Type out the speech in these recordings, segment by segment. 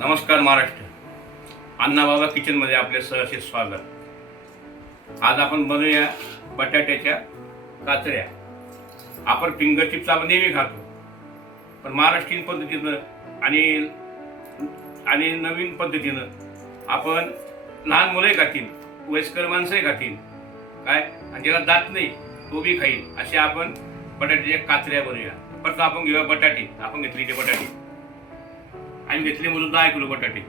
नमस्कार महाराष्ट्र. अण्णाबाबा किचनमध्ये आपले सहर्ष स्वागत. आज आपण बनवूया बटाट्याच्या काचऱ्या. आपण फिंगर चिप्स आपण नेहमी खातो, पण महाराष्ट्रीयन पद्धतीनं आणि नवीन पद्धतीनं आपण लहान मुलंही खातील, वयस्कर माणसंही खातील काय, आणि ज्याला दात नाही तो बी खाईल असे आपण बटाट्याच्या काचऱ्या बनवूया. फक्त आपण घेऊया बटाटे. आपण घेतली ते बटाटे आणि घेतले म्हणून 10 किलो बटाटे.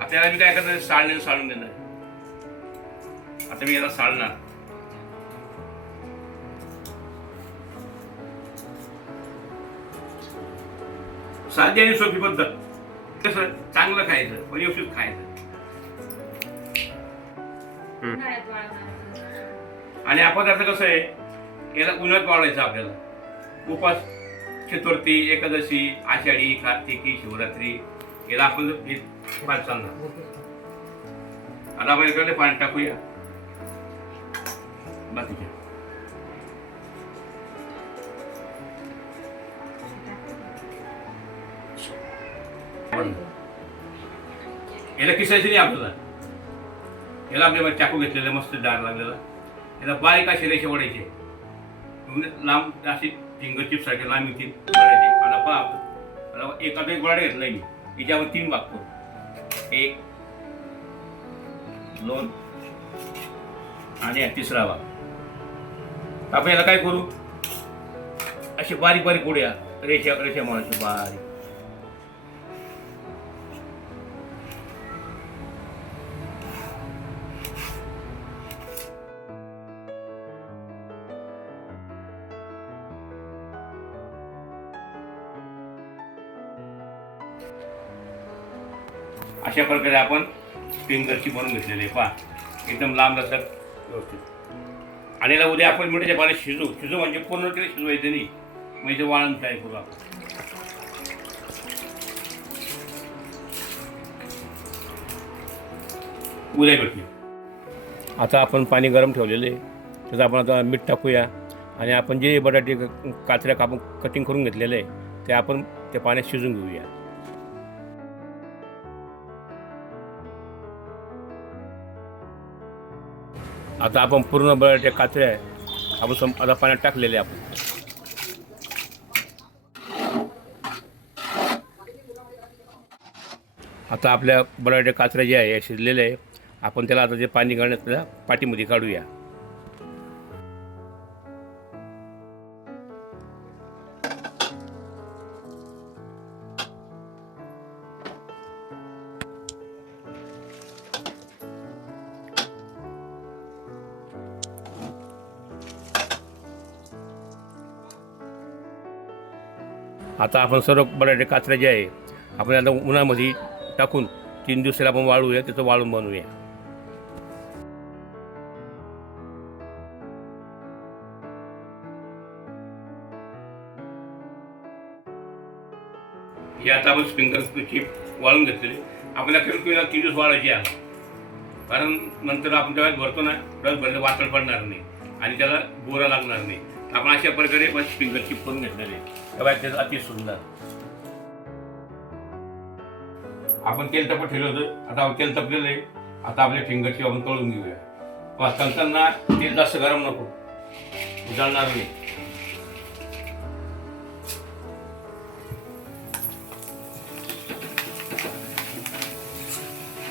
आता याला मी काय करणार, साळून देणार. आता मी याला साळणार. साधी आणि सोपी पद्धत. कसं चांगलं खायचं, व्यवस्थित खायचं. आणि आपण आता कसं आहे, याला उन्हात वाढवायचं आपल्याला. उपास, चतुर्थी, एकादशी, आषाढी, कार्तिकी, शिवरात्री याला आपण पाच चालणार. आता आपण याकडे पाणी टाकूया. बाकीचे याला किसायचं नाही आपल्याला. याला आपल्या चाकू घेतलेला मस्त डाळ लागलेला, याला बारीक असे रेषे ओढायचे. लांब अशी फिंगर चिप्स सारखे लांब येतील. मला पहा, एखादा एक गोळा घेतला मी, याच्यावर 3 भाग करू. 1 2 आणि 3रा भाग. आपण याला काय करू, अशी बारीक बारीक गोळ्या रेषा मारायची बारीक. अशा प्रकारे आपण फिंगरची बनवून घेतलेली आहे. पहा, एकदम लांब लचक व्यवस्थित. आणि याला उद्या आपण मिठाच्या पाण्यात शिजू म्हणजे पूर्ण तरी शिजवायचं नाही, म्हणजे वाळण तयार करू आपण. उद्या भेटू. आता आपण पाणी गरम ठेवलेलं आहे, त्याचं आपण आता मीठ टाकूया. आणि आपण जे बटाटे काचऱ्या कापून कटिंग करून घेतलेलं आहे ते आपण त्या पाण्यात शिजून घेऊया. आता आपण पूर्ण बटाट्या काचऱ्या आपण आता पाण्यात टाकलेले आपण. आता आपल्या बटाट्या काचऱ्या जे आहे शिजलेले आहे, आपण त्याला आता जे पाणी घालण्यात त्याला पाटीमध्ये काढूया. आता आपण सर्व बटाटे काचऱ्या जे आहे आपण आता उन्हामध्ये टाकून 3 दिवसाला आपण वाळूया, त्याचं वाळून बनवूया. हे आता आपण फिंगरची वाळून घेतलेली आपल्याला 3 दिवस वाळायची आहे. कारण नंतर आपण त्यावेळेस भरतो ना, त्यावेळेस भरलं वातड पडणार नाही आणि त्याला बोरा लागणार नाही. आपण अशा प्रकारे फिंगर चिप करून घेतलेले तेव्हा त्याचं अति सुंदर. आपण तेल तापत ठेवलं होतं, आता आपण तेल तापलेलं आहे. आता आपले फिंगर चिप आपण तळून घेऊया. तळताना तेल जास्त गरम नको, उजळणार नाही.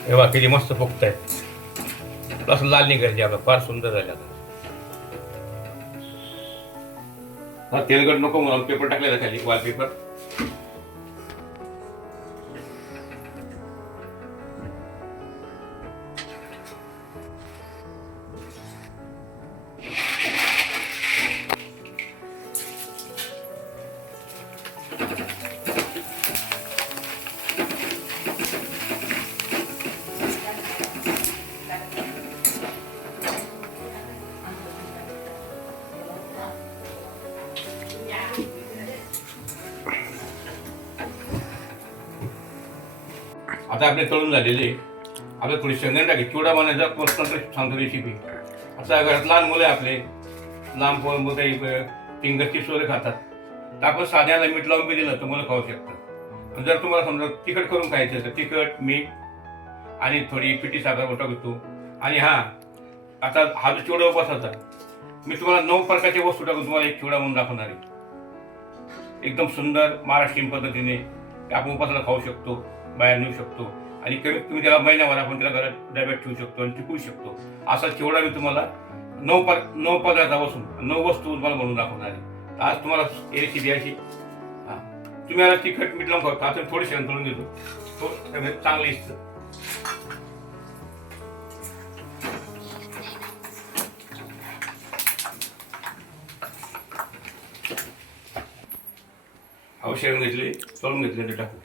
हे बघा किती मस्त फुगत आहेत. असं लाल निघायचे आपलं, फार सुंदर झाले. आता तेलकट नको म्हणून पेपर टाकलेला खाली, वॉलपेपर. आता आपले तळून झालेले आपल्याला थोडी शेंगदाणे टाकली. चिवडा बनायचा पर्सनल सांगतो रेसिपी. आता घरात लहान मुलं आहे आपले, लहान पोरं काही फिंगर चिप्स वगैरे खातात, तर आपण साध्याला मीठ लावून बी दिलं तर मुलं खाऊ शकतात. जर तुम्हाला समजा तिखट करून खायचं तर तिखट, मीठ आणि थोडी पिठी साखर टाकतो. आणि आता हा जो चिवडा उपास होता, मी तुम्हाला 9 प्रकारच्या वस्तू टाकून तुम्हाला एक चिवडा म्हणून दाखवणार आहे. एकदम सुंदर महाराष्ट्रीयन पद्धतीने आपण उपासाला खाऊ शकतो, बाहेर नेऊ शकतो आणि कमीत कमी त्याला महिनाभर आपण त्याला घरात डब्यात ठेवू शकतो आणि टिकवू शकतो. असा चिवडा मी तुम्हाला 9 पदार्थापासून 9 वस्तू तुम्हाला म्हणून दाखवणार आहे. आज तुम्हाला ही रेसिपी अशी तुम्ही आता तिखट मीठ लावून खाऊ. आता थोडीशी तळून देतो, थोडं चांगलं दिसतं. औषध घेतले, तळून घेतले, ते टाकू.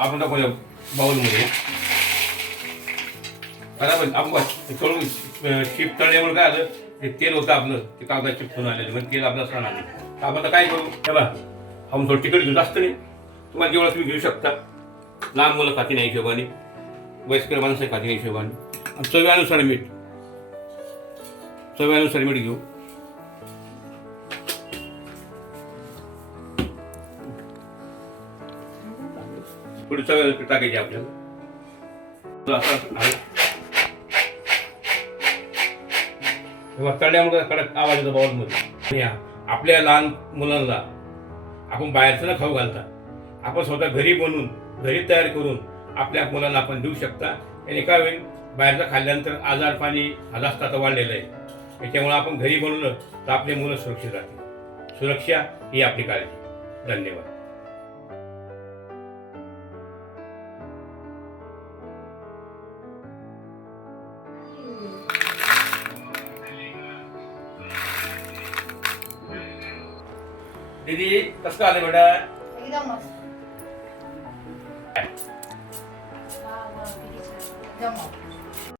आपण टाकूया बाउलमध्ये. आपण तळून चिप तळल्यामुळे काय आलं, ते तेल होतं आपलं, ते कागदात चिपकून आलेलं, म्हणजे तेल आपलं सण आले. आपण आता काय करू, हे बघा आपण थोडं तिखट घेऊ, जास्त नाही, तुम्हाला जेवढं तुम्ही घेऊ शकता. लहान मुलं खाती नाही हिशोबाने, वयस्कर माणसं खाती नाही हिशोबाने. आणि चवीनुसार मीठ, चवीनुसार मीठ घेऊ. थोडी चवी टाकायची आपल्याला. तळल्यामुळे कडक आवाज येतो बाउलमध्ये. आपल्या लहान मुलांना आपण बाहेरचं न खाऊ घालता, आपण स्वतः घरी बनवून, घरी तयार करून आपल्या मुलांना आपण देऊ शकता. याने काय होईल, बाहेरचं खाल्ल्यानंतर आजारपाणी जास्त आता वाढलेलं आहे. त्याच्यामुळे आपण घरी बनवलं तर आपले मुलं सुरक्षित राहतील. सुरक्षा ही आपली काळजी. धन्यवाद. दीदी कसं आलं बेटा? एकदम मस्त. एकदम मस्त.